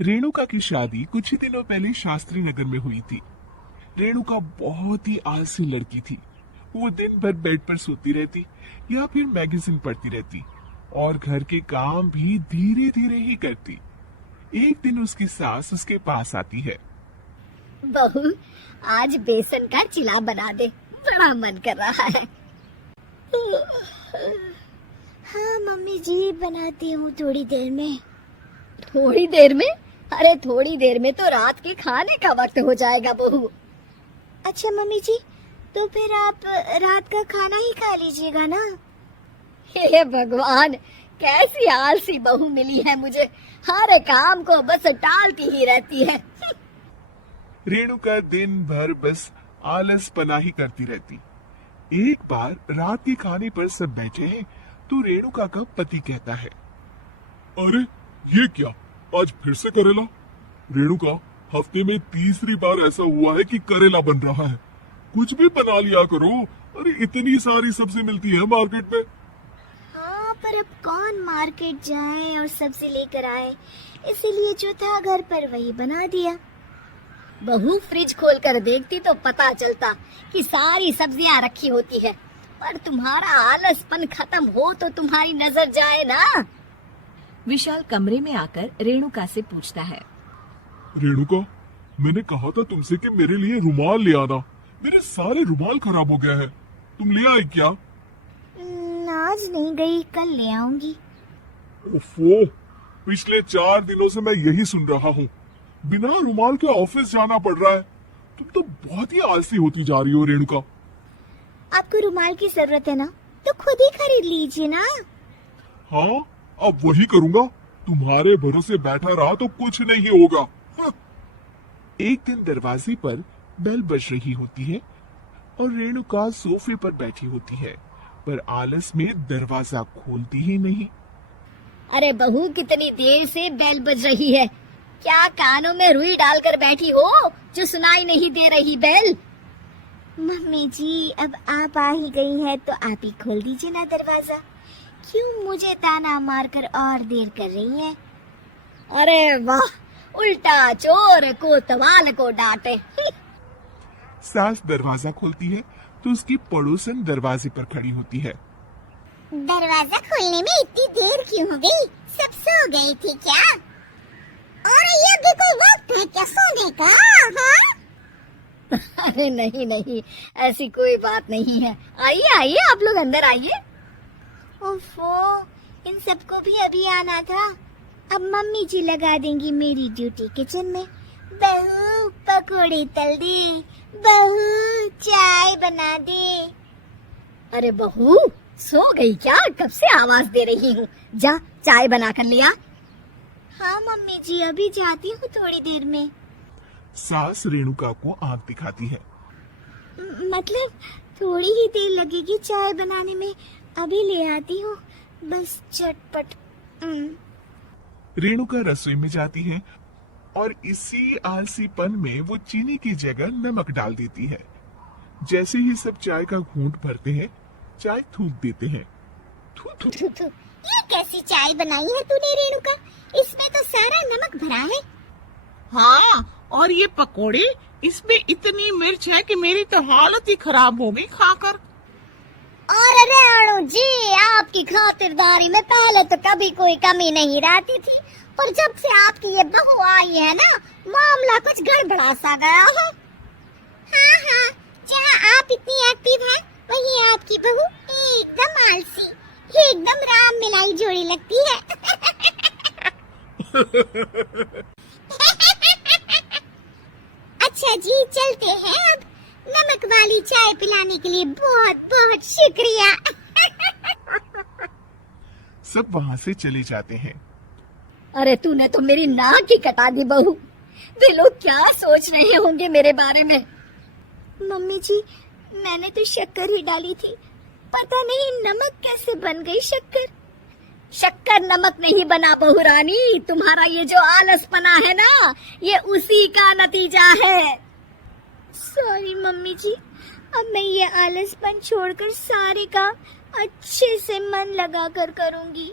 रेणुका की शादी कुछ ही दिनों पहले शास्त्री नगर में हुई थी। रेणुका बहुत ही आलसी लड़की थी। वो दिन भर बेड पर सोती रहती या फिर मैगजीन पढ़ती रहती और घर के काम भी धीरे धीरे ही करती। एक दिन उसकी सास उसके पास आती है। बहू, आज बेसन का चिला बना दे, बड़ा मन कर रहा है। हाँ मम्मी जी, बनाती हूँ थोड़ी देर में। थोड़ी देर में? अरे थोड़ी देर में तो रात के खाने का वक्त हो जाएगा बहू। अच्छा मम्मी जी, तो फिर आप रात का खाना ही खा लीजिएगा ना। हे भगवान, कैसी आलसी बहू मिली है मुझे, हर काम को बस टालती ही रहती है। रेणुका दिन भर बस आलस पना ही करती रहती। एक बार रात के खाने पर सब बैठे हैं तो रेणुका का पति कहता है, अरे ये क्या, आज फिर से करेला? रेणुका, हफ्ते में तीसरी बार ऐसा हुआ है कि करेला बन रहा है। कुछ भी बना लिया करो। अरे इतनी सारी सब्जी मिलती है मार्केट में। हाँ, पर अब कौन मार्केट जाए और सब्जी लेकर आए, इसीलिए जो था घर पर वही बना दिया। बहू फ्रिज खोल कर देखती तो पता चलता कि सारी सब्जियां रखी होती है, पर तुम्हारा आलसपन खत्म हो तो तुम्हारी नजर जाए ना। विशाल कमरे में आकर रेणुका से पूछता है। रेणुका, मैंने कहा था तुमसे कि मेरे लिए रुमाल ले आना। मेरे सारे रुमाल खराब हो गया है। तुम ले आई क्या? आज नहीं गई, कल ले आऊंगी। ओफो, पिछले 4 दिनों से मैं यही सुन रहा हूँ। बिना रुमाल के ऑफिस जाना पड़ रहा है। तुम तो बहुत ही आलसी होती जा रही हो रेणुका। आपको रुमाल की जरूरत है ना, तो खुद ही खरीद लीजिए ना। हाँ, अब वही करूँगा। तुम्हारे भरोसे बैठा रहा तो कुछ नहीं होगा। हाँ। एक दिन दरवाजे पर बेल बज रही होती है और रेणुका सोफे पर बैठी होती है, पर आलस में दरवाजा खोलती ही नहीं। अरे बहू, कितनी देर से बेल बज रही है? क्या कानों में रुई डालकर बैठी हो जो सुनाई नहीं दे रही बेल? मम्मी जी, अब आप आ ही गई है तो आप ही खोल दीजिए ना दरवाजा। क्यों मुझे ताना मारकर और देर कर रही हैं? अरे वाह, उल्टा चोर कोतवाल को डांटे। सास दरवाजा खोलती है तो उसकी पड़ोसन दरवाजे पर खड़ी होती है। दरवाजा खोलने में इतनी देर क्यों हो गई? सब सो गई थी क्या? और ये भी कोई वक्त है क्या सोने का? हाँ? अरे नहीं नहीं, ऐसी कोई बात नहीं है। आइए आइए, आप लोग अंदर आइए। ओफो, इन सबको भी अभी आना था। अब मम्मी जी लगा देंगी मेरी ड्यूटी किचन में। बहू पकोड़े तल दे, बहू चाय बना दे। अरे बहू, सो गई क्या? कब से आवाज दे रही हूँ, जा चाय बना कर लिया। हाँ मम्मी जी, अभी जाती हूँ थोड़ी देर में। सास रेणुका को आंख दिखाती है। मतलब थोड़ी ही देर लगेगी चाय बनाने में, अभी ले आती हूँ, बस झटपट। रेणुका रसोई में जाती है और इसी आलसीपन में वो चीनी की जगह नमक डाल देती है। जैसे ही सब चाय का घूंट भरते हैं, चाय थूक देते हैं। थू थू। थू थू, ये कैसी चाय बनाई है तूने रेणुका? इसमें तो सारा नमक भरा है। हाँ, और ये पकोड़े, इसमें इतनी मिर्च है कि मेरी तो हालत ही खराब हो गई खाकर। और रेणु जी, आपकी खातिरदारी में पहले तो कभी कोई कमी नहीं रहती थी, पर जब से आपकी ये बहू आई है ना, मामला कुछ गड़बड़ा सा गया है। हाँ हाँ, जहाँ आप इतनी एक्टिव हैं, वहीं आपकी बहू एकदम आलसी, एकदम राम मिलाई जोड़ी लगती है। अच्छा जी, चलते हैं अब। नमक वाली चाय पिलाने के लिए बहुत बहुत शुक्रिया। सब वहाँ से चले जाते हैं। अरे तूने तो मेरी नाक ही कटा दी बहू। वे लोग क्या सोच रहे होंगे मेरे बारे में? मम्मी जी, मैंने तो शक्कर ही डाली थी, पता नहीं नमक कैसे बन गई शक्कर। शक्कर नमक नहीं बना बहू रानी, तुम्हारा ये जो आलसपना है ना, ये उसी का नतीजा है। सॉरी मम्मी जी, अब मैं ये आलसपन छोड़कर सारे काम अच्छे से मन लगा कर करूंगी।